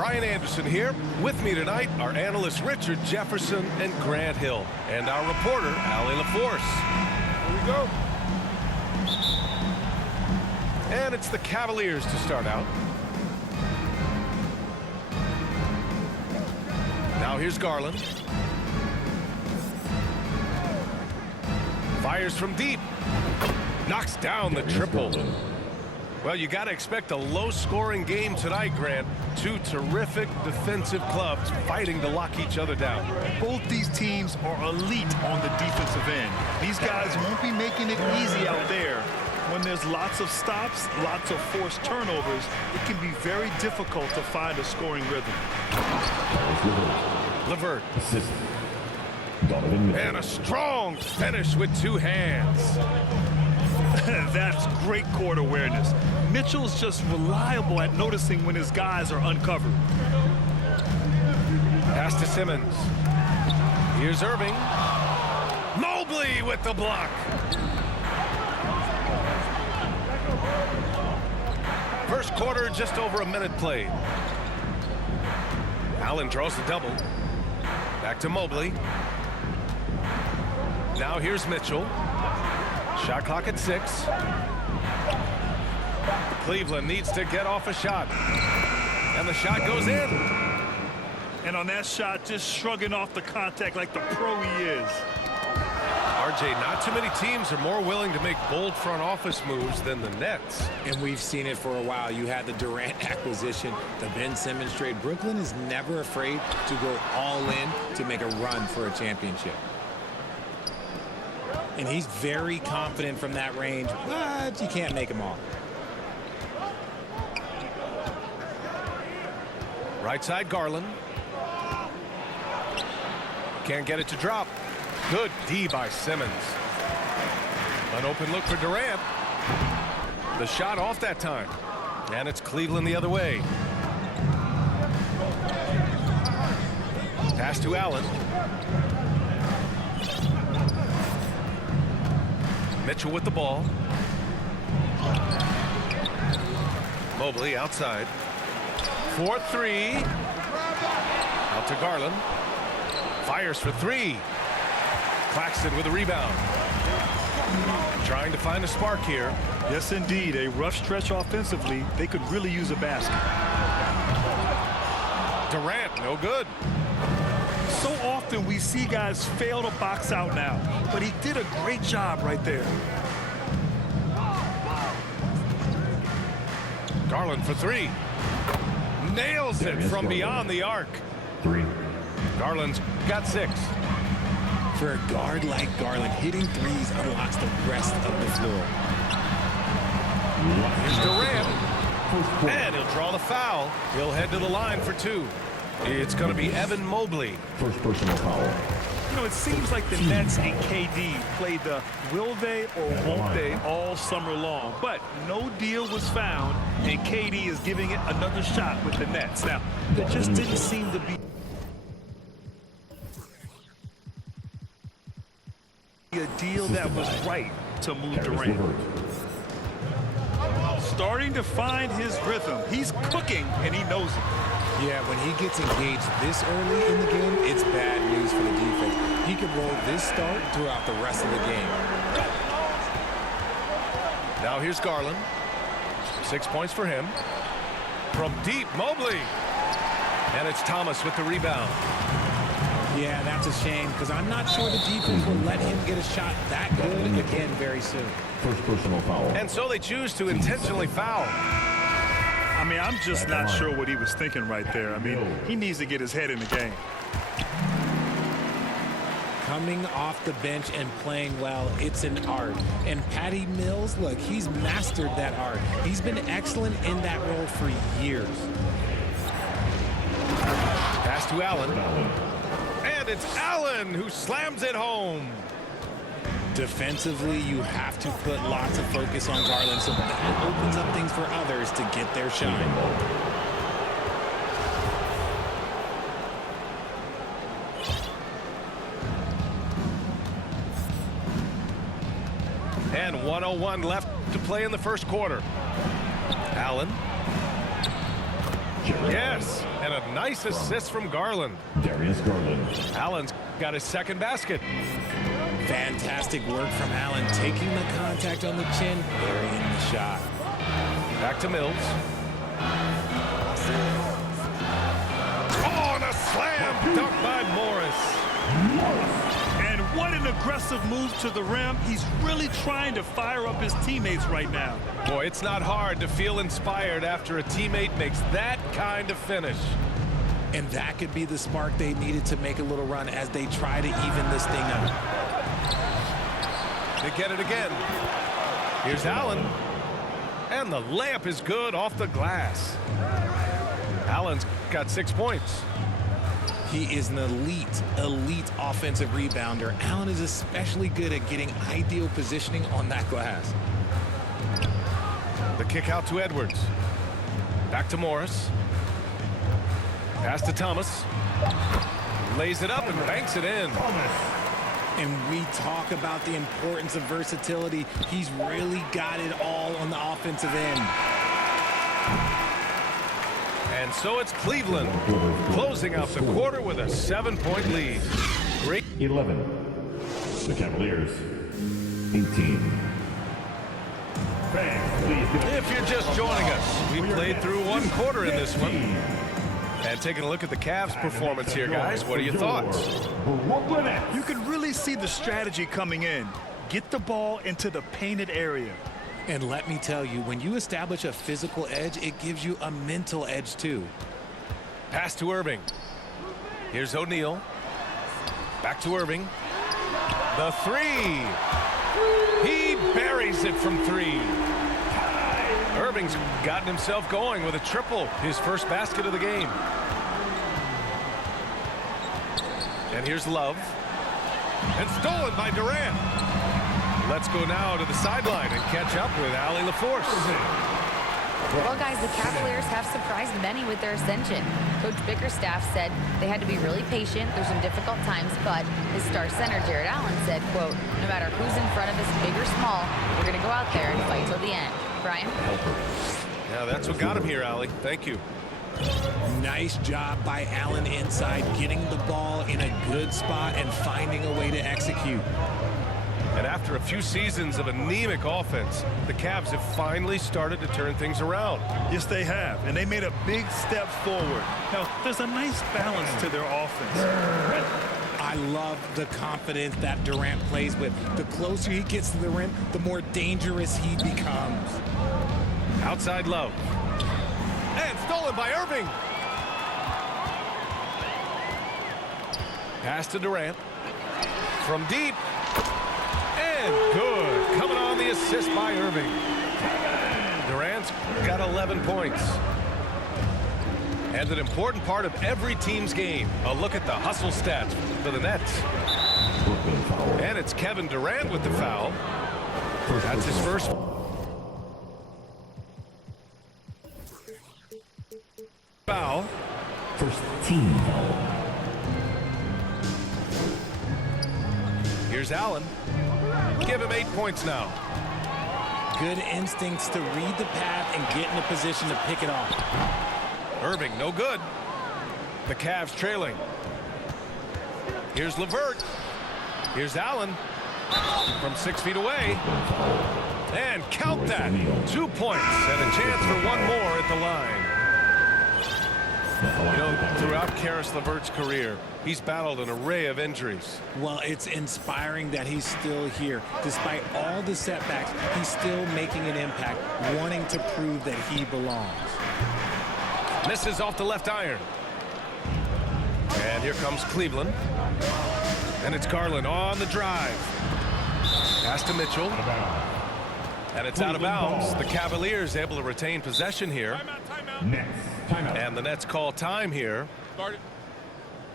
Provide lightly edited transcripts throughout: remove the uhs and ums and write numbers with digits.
Brian Anderson here. With me tonight are analysts Richard Jefferson and Grant Hill, and our reporter, Allie LaForce. Here we go. And it's the Cavaliers to start out. Now here's Garland. Fires from deep. Knocks down the triple. Well, you got to expect a low-scoring game tonight, Grant. Two terrific defensive clubs fighting to lock each other down. Both these teams are elite on the defensive end. These guys won't be making it easy out there. When there's lots of stops, lots of forced turnovers, it can be very difficult to find a scoring rhythm. LeVert. And a strong finish with two hands. That's great court awareness. Mitchell's just reliable at noticing when his guys are uncovered. Pass to Simmons. Here's Irving. Mobley with the block. First quarter, just over a minute played. Allen draws the double. Back to Mobley. Now here's Mitchell. Shot clock at 6. Cleveland needs to get off a shot. And the shot goes in. And on that shot, just shrugging off the contact like the pro he is. RJ, not too many teams are more willing to make bold front office moves than the Nets. And we've seen it for a while. You had the Durant acquisition, the Ben Simmons trade. Brooklyn is never afraid to go all in to make a run for a championship. And he's very confident from that range, but you can't make him all. Right side, Garland. Can't get it to drop. Good D by Simmons. An open look for Durant. The shot off that time. And it's Cleveland the other way. Pass to Allen. Mitchell with the ball. Mobley outside. 4-3. Out to Garland. Fires for 3. Claxton with a rebound. Trying to find a spark here. Yes, indeed. A rough stretch offensively. They could really use a basket. Durant, no good. So often we see guys fail to box out now, but he did a great job right there. Garland for 3. Nails it from beyond the arc. 3. Garland's got 6. For a guard like Garland, hitting threes unlocks the rest of the floor. Here's Durant. And he'll draw the foul. He'll head to the line for 2. It's going to be Evan Mobley. First personal foul. You know, it seems like the Nets and KD played the will they or won't they all summer long. But no deal was found, and KD is giving it another shot with the Nets. Now, there just didn't seem to be a deal that was right to move Durant. Starting to find his rhythm. He's cooking, and he knows it. Yeah, when he gets engaged this early in the game, it's bad news for the defense. He could roll this start throughout the rest of the game. Now here's Garland. 6 points for him. From deep, Mobley. And it's Thomas with the rebound. Yeah, that's a shame because I'm not sure the defense will let him get a shot that good again very soon. First personal foul. And so they choose to intentionally foul. I mean, I'm just not sure what he was thinking right there. I mean, he needs to get his head in the game. Coming off the bench and playing well, it's an art. And Patty Mills, look, he's mastered that art. He's been excellent in that role for years. Pass to Allen. And it's Allen who slams it home. Defensively, you have to put lots of focus on Garland, so that opens up things for others to get their shine. And 1:01 left to play in the first quarter. Allen. Yes, and a nice assist from Garland. Darius Garland. Allen's got his second basket. Fantastic work from Allen, taking the contact on the chin, burying the shot. Back to Mills. Oh, and a slam dunk by Morris. And what an aggressive move to the rim. He's really trying to fire up his teammates right now. Boy, it's not hard to feel inspired after a teammate makes that kind of finish. And that could be the spark they needed to make a little run as they try to even this thing up. They get it again. Here's Allen. And the layup is good off the glass. Allen's got 6 points. He is an elite offensive rebounder. Allen is especially good at getting ideal positioning on that glass. The kick out to Edwards. Back to Morris. Pass to Thomas. Lays it up and banks it in. And we talk about the importance of versatility. He's really got it all on the offensive end. And so it's Cleveland closing out the quarter with a 7-point lead. Great. 11. The Cavaliers. 18. If you're just joining us, we played through one quarter in this one. And taking a look at the Cavs' performance here, guys, what are your thoughts? You can really see the strategy coming in. Get the ball into the painted area. And let me tell you, when you establish a physical edge, it gives you a mental edge too. Pass to Irving. Here's O'Neal. Back to Irving. The three. He buries it from three. Irving's gotten himself going with a triple, his first basket of the game. And here's Love. And stolen by Durant. Let's go now to the sideline and catch up with Allie LaForce. Well, guys, the Cavaliers have surprised many with their ascension. Coach Bickerstaff said they had to be really patient through some difficult times, but his star center, Jared Allen, said, quote, no matter who's in front of us, big or small, we're going to go out there and fight till the end. Brian? Yeah, that's what got him here, Allie. Thank you. Nice job by Allen inside, getting the ball in a good spot and finding a way to execute. And after a few seasons of anemic offense, the Cavs have finally started to turn things around. Yes, they have, and they made a big step forward. Now, there's a nice balance to their offense. I love the confidence that Durant plays with. The closer he gets to the rim, the more dangerous he becomes. Outside Love. And stolen by Irving. Pass to Durant. From deep. And good. Coming on the assist by Irving. Durant's got 11 points. And an important part of every team's game. A look at the hustle stats for the Nets. And it's Kevin Durant with the foul. That's his first. Foul. First team foul. Here's Allen. Give him 8 points now. Good instincts to read the path and get in a position to pick it off. Irving, no good. The Cavs trailing. Here's LeVert. Here's Allen from 6 feet away. And count that. 2 points and a chance for one more at the line. You know, throughout Caris LeVert's career, he's battled an array of injuries. Well, it's inspiring that he's still here. Despite all the setbacks, he's still making an impact, wanting to prove that he belongs. Misses off the left iron. And here comes Cleveland. And it's Garland on the drive. Pass to Mitchell. And it's out of bounds. The Cavaliers able to retain possession here. Nets. Timeout. And the Nets call time here.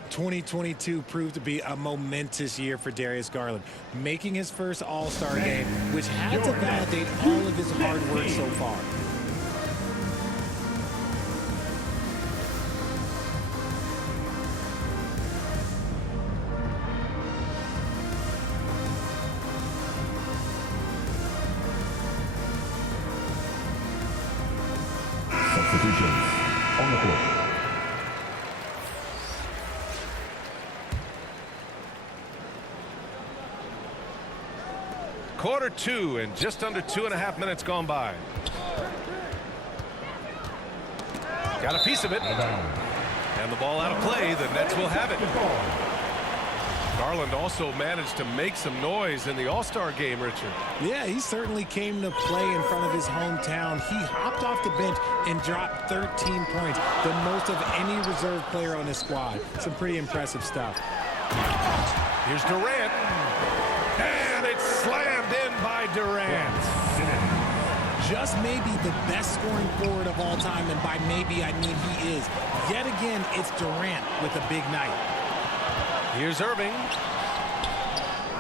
2022 proved to be a momentous year for Darius Garland, making his first All-Star game, which had to validate all of his hard work so far. Substitutions on the court. Quarter two and just under 2.5 minutes gone by. Got a piece of it. And the ball out of play. The Nets will have it. Garland also managed to make some noise in the All-Star game, Richard. Yeah, he certainly came to play in front of his hometown. He hopped off the bench and dropped 13 points, the most of any reserve player on his squad. Some pretty impressive stuff. Here's Durant. And it's slammed in by Durant. Just maybe the best scoring forward of all time, and by maybe I mean he is. Yet again, it's Durant with a big night. Here's Irving.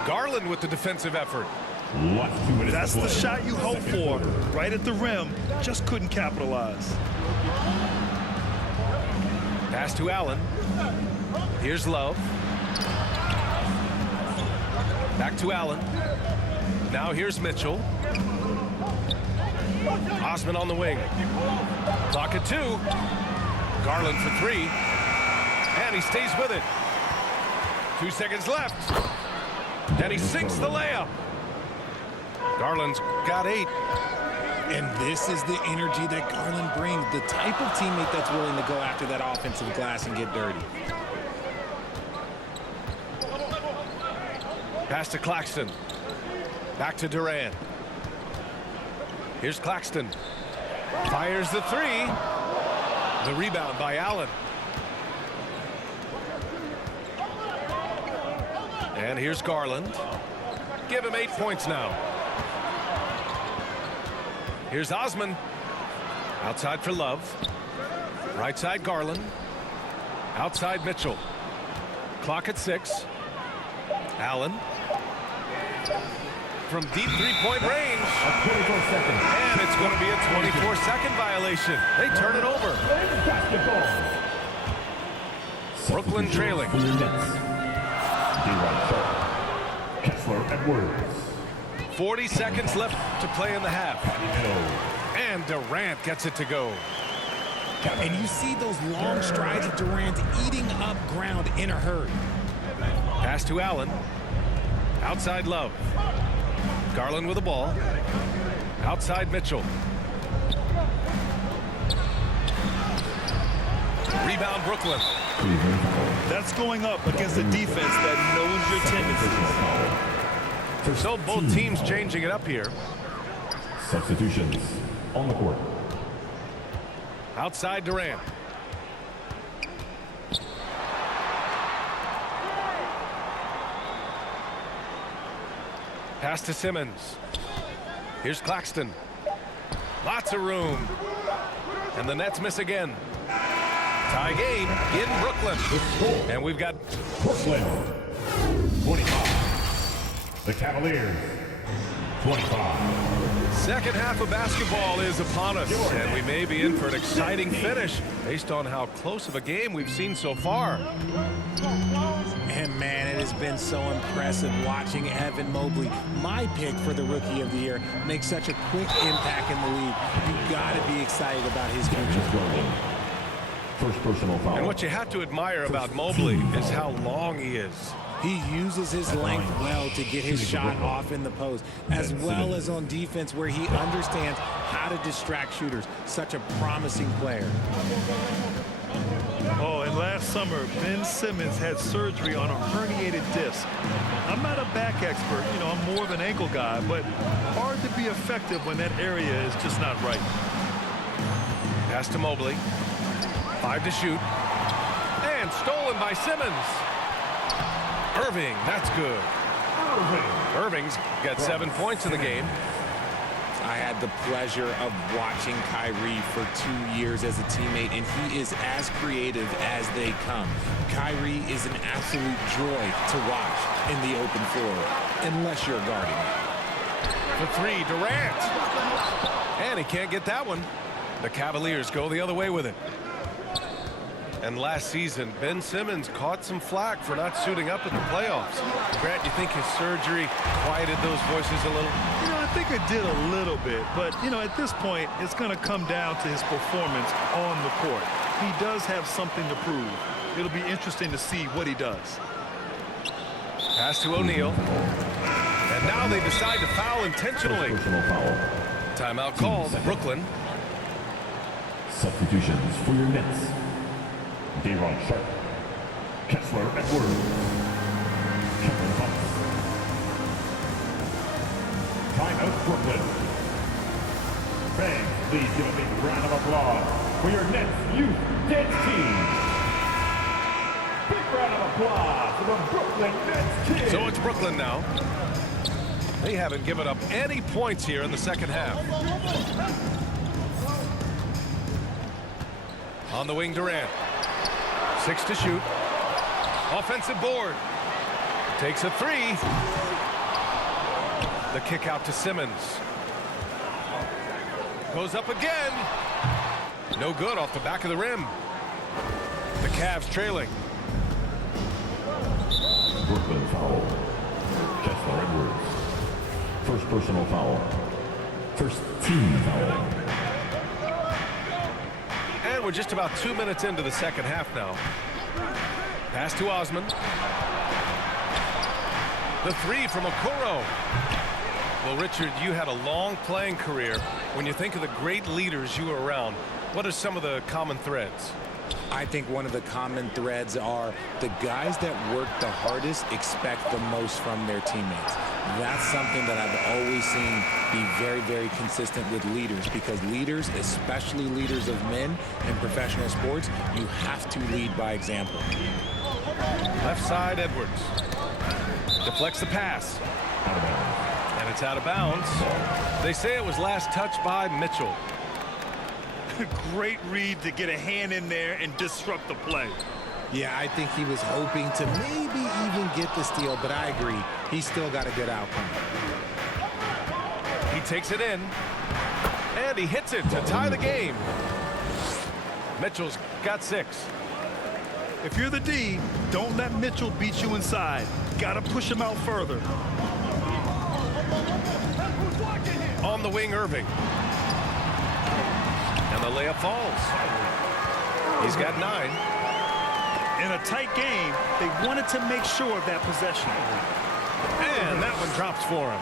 Garland with the defensive effort. That's the shot you hope for. Right at the rim. Just couldn't capitalize. Pass to Allen. Here's Love. Back to Allen. Now here's Mitchell. Osman on the wing. Clock at 2. Garland for 3. And he stays with it. 2 seconds left. And he sinks the layup. Garland's got 8. And this is the energy that Garland brings. The type of teammate that's willing to go after that offensive glass and get dirty. Pass to Claxton. Back to Durant. Here's Claxton. Fires the 3. The rebound by Allen. And here's Garland. Give him 8 points now. Here's Osman. Outside for Love. Right side Garland. Outside Mitchell. Clock at 6. Allen. From deep three-point range. And it's going to be a 24-second violation. They turn it over. Brooklyn trailing. Kessler Edwards. 40 seconds left to play in the half. And Durant gets it to go. And you see those long strides of Durant eating up ground in a hurry. Pass to Allen. Outside Love. Garland with the ball. Outside Mitchell. Rebound Brooklyn. That's going up against a defense that knows your tendencies. So both teams changing it up here. Substitutions on the court. Outside Durant. Pass to Simmons. Here's Claxton. Lots of room. And the Nets miss again. Tie game in Brooklyn. And we've got Brooklyn 25. The Cavaliers 25. second half of basketball is upon us. And we may be in for an exciting finish based on how close of a game we've seen so far. And man, it has been so impressive watching Evan Mobley, my pick for the Rookie of the Year, make such a quick impact in the league. You've got to be excited about his future. First personal foul. And what you have to admire about Mobley is how long he is. He uses his length well to get his shot off in the post, as well as on defense where he understands how to distract shooters. Such a promising player. Oh, and last summer, Ben Simmons had surgery on a herniated disc. I'm not a back expert, you know, I'm more of an ankle guy, but hard to be effective when that area is just not right. Pass to Mobley. 5 to shoot. And stolen by Simmons. Irving, that's good. Irving's got 7 points in the game. I had the pleasure of watching Kyrie for 2 years as a teammate, and he is as creative as they come. Kyrie is an absolute joy to watch in the open floor, unless you're guarding. For 3, Durant. And he can't get that one. The Cavaliers go the other way with it. And last season, Ben Simmons caught some flack for not suiting up in the playoffs. Grant, you think his surgery quieted those voices a little? You know, I think it did a little bit, but, you know, at this point, it's going to come down to his performance on the court. He does have something to prove. It'll be interesting to see what he does. Pass to O'Neal. And And now they decide to foul First intentionally. personal foul. Timeout called. Brooklyn. Substitutions for your Nets. Day'Ron Sharp. Kessler Edwards. Kevin Thomas. Timeout Brooklyn. Fans, please give a big round of applause for your Nets Youth Dance Team. Big round of applause for the Brooklyn Nets Kids. So it's Brooklyn now. They haven't given up any points here in the second half. On the wing, Durant. 6 to shoot. Offensive board. Takes a 3. The kick out to Simmons. Goes up again. No good off the back of the rim. The Cavs trailing. Brooklyn foul. Kessler Edwards. First personal foul. First team foul. And we're just about 2 minutes into the second half now. Pass to Osman. The 3 from Okoro. Well, Richard, you had a long playing career. When you think of the great leaders you were around, what are some of the common threads? I think one of the common threads are the guys that work the hardest expect the most from their teammates. That's something that I've always seen be very, very consistent with leaders, because leaders, especially leaders of men in professional sports, you have to lead by example. Left side, Edwards. Deflects the pass. And it's out of bounds. They say it was last touched by Mitchell. Great read to get a hand in there and disrupt the play. Yeah, I think he was hoping to maybe even get the steal, but I agree. He still got a good outcome. He takes it in. And he hits it to tie the game. Mitchell's got 6. If you're the D, don't let Mitchell beat you inside. Got to push him out further. On the wing, Irving. And the layup falls. He's got 9. In a tight game, they wanted to make sure of that possession. And that one drops for him.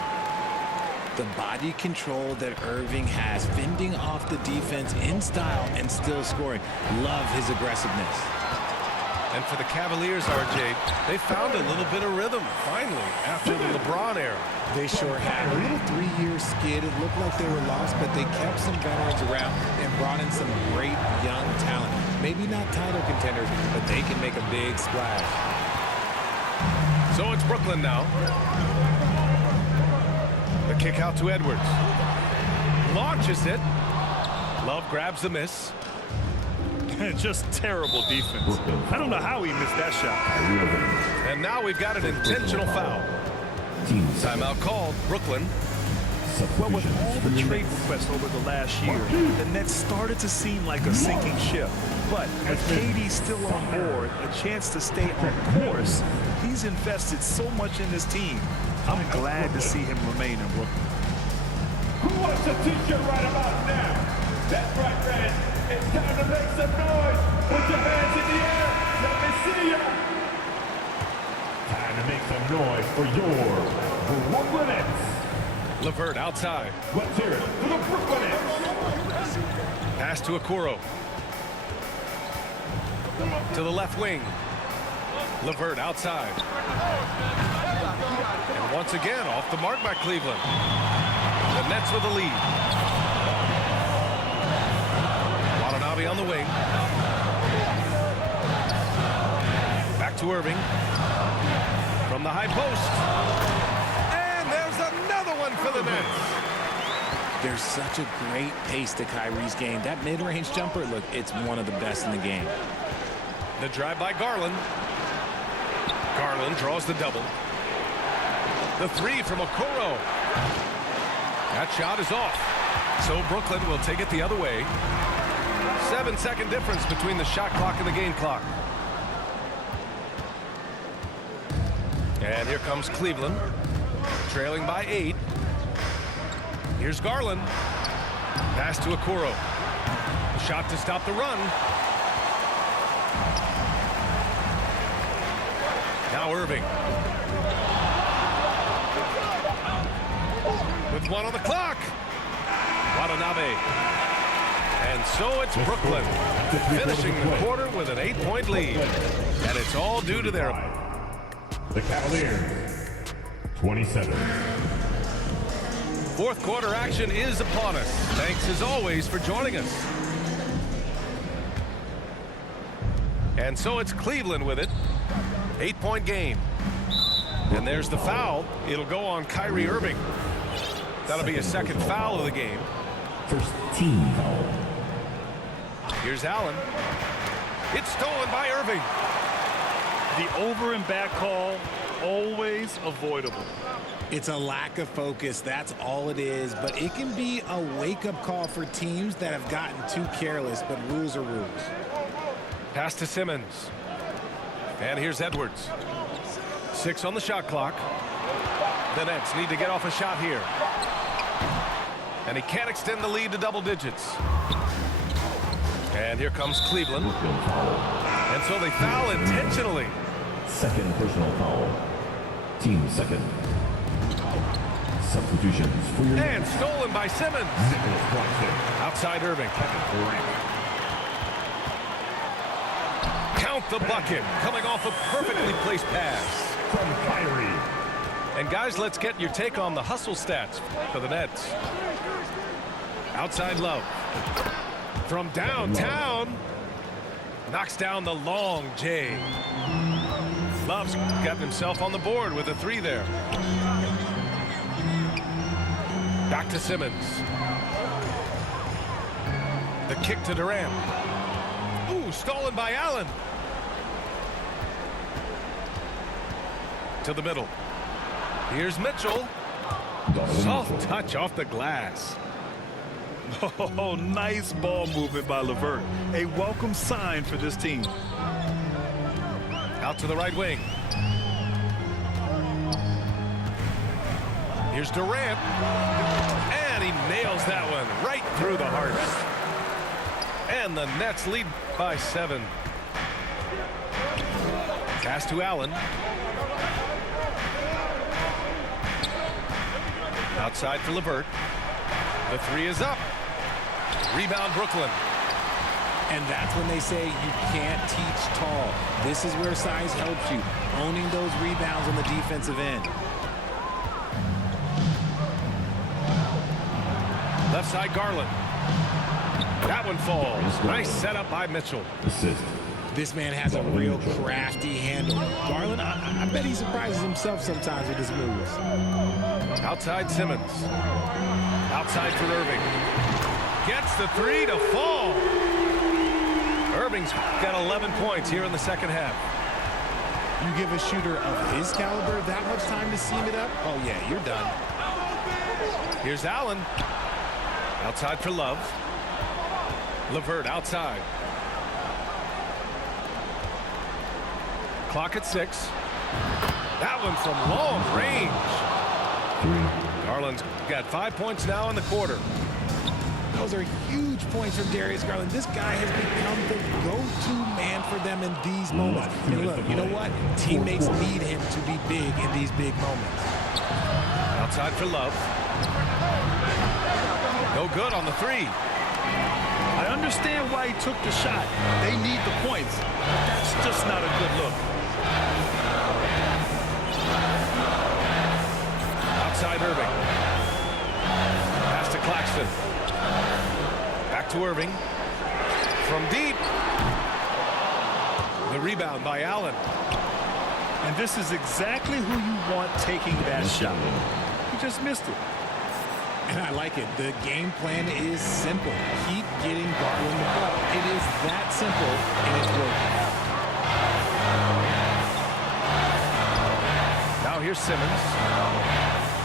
The body control that Irving has, fending off the defense in style and still scoring. Love his aggressiveness. And for the Cavaliers, RJ, they found a little bit of rhythm, finally, after the LeBron era. They sure had. A little 3-year skid. It looked like they were lost, but they kept some veterans around and brought in some great young talent. Maybe not title contenders, but they can make a big splash. So it's Brooklyn now. The kick out to Edwards. Launches it. Love grabs the miss. Just terrible defense. I don't know how he missed that shot. And now we've got an intentional foul. Timeout called. Brooklyn. Well, with all the trade requests over the last year, the Nets started to seem like a sinking ship. But with KD still on board, a chance to stay on course, he's invested so much in this team. I'm glad to see him remain in Brooklyn. Who wants a t-shirt right about now? That's right, man. It's time to make some noise. Put your hands in the air. Let me see ya. Time to make some noise for your Brooklyn Nets. LeVert outside. Let's hear it for the Brooklyn Nets. Pass to Okoro. To the left wing. LeVert outside. And once again, off the mark by Cleveland. The Nets with the lead. Watanabe on the wing. Back to Irving. From the high post. And there's another one for the Nets. There's such a great pace to Kyrie's game. That mid-range jumper, look, it's one of the best in the game. The drive by Garland. Garland draws the double. The 3 from Okoro. That shot is off. So Brooklyn will take it the other way. 7-second difference between the shot clock and the game clock. And here comes Cleveland, trailing by 8. Here's Garland. Pass to Okoro. A shot to stop the run. Now Irving. with 1 on the clock. Watanabe. And so it's Brooklyn finishing the quarter with an 8-point lead. And it's all due to their... The Cavaliers, 27. Fourth quarter action is upon us. Thanks as always for joining us. And so it's Cleveland with it. 8-point game. And there's the foul. It'll go on Kyrie Irving. That'll be a second foul of the game. First team foul. Here's Allen. It's stolen by Irving. The over and back call, always avoidable. It's a lack of focus. That's all it is. But it can be a wake-up call for teams that have gotten too careless. But rules are rules. Pass to Simmons. And here's Edwards. 6 on the shot clock. The Nets need to get off a shot here. And he can't extend the lead to double digits. And here comes Cleveland. And so they foul intentionally. Second personal foul. Team second. Substitutions for your... And stolen by Simmons. Nicholas Claxton. Outside Irving. Count the bucket. Coming off a perfectly placed pass. From Kyrie. And guys, let's get your take on the hustle stats for the Nets. Outside Love. From downtown. Knocks down the long J. Love's got himself on the board with a 3 there. Back to Simmons. The kick to Durant. Ooh, stolen by Allen. To the middle. Here's Mitchell. Soft touch off the glass. Oh, nice ball movement by LeVert. A welcome sign for this team. Out to the right wing. Here's Durant. And he nails that one right through the heart. And the Nets lead by 7. Pass to Allen. Outside for LeVert. The 3 is up. Rebound Brooklyn. And that's when they say you can't teach tall. This is where size helps you. Owning those rebounds on the defensive end. Left side Garland. That one falls. Nice setup by Mitchell. Assist. This man has a real crafty handle. Garland, I bet he surprises himself sometimes with his moves. Outside Simmons. Outside for Irving. Gets the 3 to fall. Irving's got 11 points here in the second half. You give a shooter of his caliber that much time to seam it up? Oh, yeah, you're done. Here's Allen. Outside for Love. LeVert outside. Clock at 6. That one from long range. 3. Garland's got 5 points now in the quarter. Those are huge points from Darius Garland. This guy has become the go-to man for them in these moments. And look, you know what? Teammates need him to be big in these big moments. Outside for Love. No good on the 3. I understand why he took the shot. They need the points. That's just not a good look. Outside Irving. Pass to Claxton. Back to Irving. From deep. The rebound by Allen. And this is exactly who you want taking that shot. He just missed it. And I like it. The game plan is simple. Keep getting Garland the ball. It is that simple, and it's working. Now here's Simmons.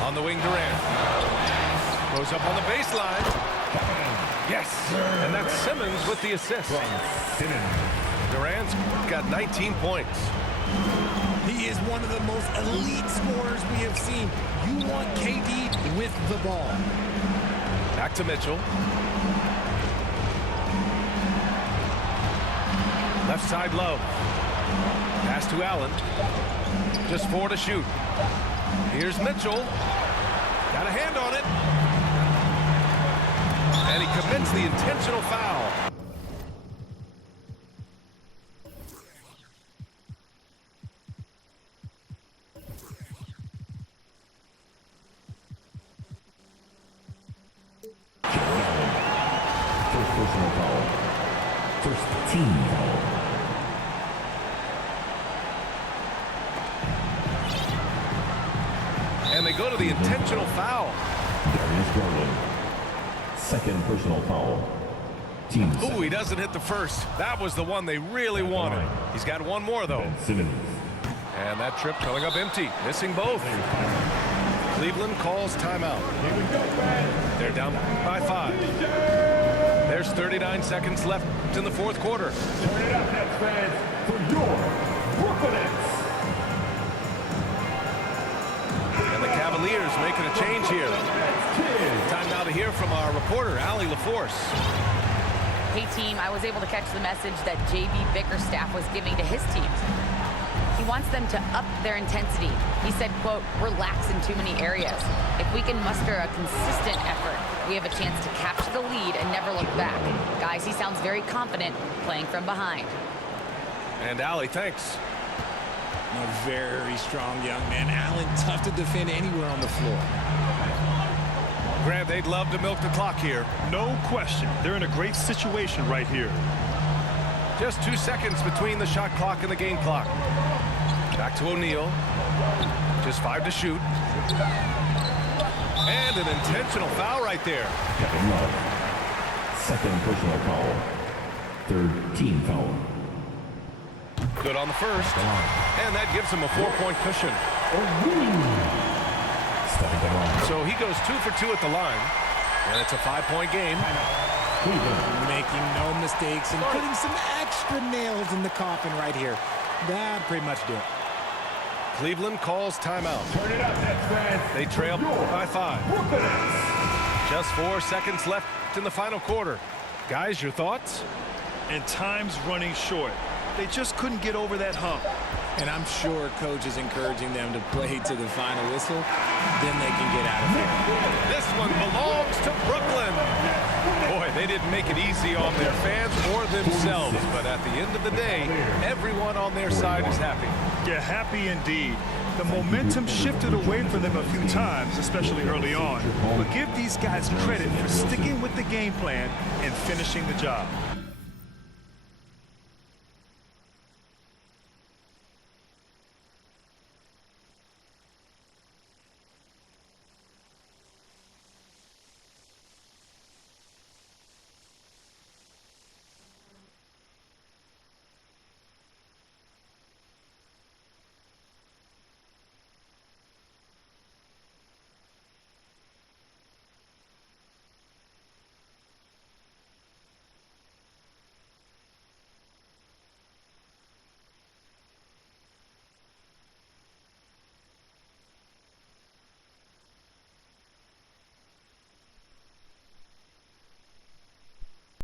On the wing, Durant. Goes up on the baseline. Yes. And that's Simmons with the assist. Durant's got 19 points. He is one of the most elite scorers we have seen. You want KD with the ball. Back to Mitchell. Left side Love. Pass to Allen. Just 4 to shoot. Here's Mitchell. Got a hand on it. And he commits the intentional foul. First personal foul. First team foul. And they go to the intentional foul. Darius Garland. Second personal foul. Team Ooh, he doesn't hit the first. That was the one they really wanted. He's got one more, though. Ben Simmons. And that trip coming up empty, missing both. Cleveland calls timeout. They're down by 5. There's 39 seconds left in the fourth quarter. Turn it up, Nets fans, for your Brooklyn Nets. And the Cavaliers making a change here. Time now to hear from our reporter, Allie LaForce. Hey, team, I was able to catch the message that J.B. Bickerstaff was giving to his teams. He wants them to up their intensity. He said, quote, relax in too many areas. If we can muster a consistent effort, we have a chance to capture the lead and never look back. Guys, he sounds very confident playing from behind. And Allie, thanks. A very strong young man. Allen, tough to defend anywhere on the floor. Grant, they'd love to milk the clock here. No question. They're in a great situation right here. Just 2 seconds between the shot clock and the game clock. Back to O'Neal. Just 5 to shoot. And an intentional foul right there. Kevin Love. Second personal foul. Third team foul. Good on the first. And that gives him a 4-point cushion. Stepping the line. So he goes 2 for 2 at the line. And it's a 5-point game. Making no mistakes and putting some extra nails in the coffin right here. That pretty much do it. Cleveland calls timeout. Turn it up, Nets fans. They trail by 5. Brooklyn Nets. Just 4 seconds left in the final quarter. Guys, your thoughts? And time's running short. They just couldn't get over that hump. And I'm sure coach is encouraging them to play to the final whistle. Then they can get out of here. This one belongs to Brooklyn. Boy, they didn't make it easy on their fans or themselves. But at the end of the day, everyone on their side is happy. Yeah, happy indeed. The momentum shifted away from them a few times, especially early on. But give these guys credit for sticking with the game plan and finishing the job.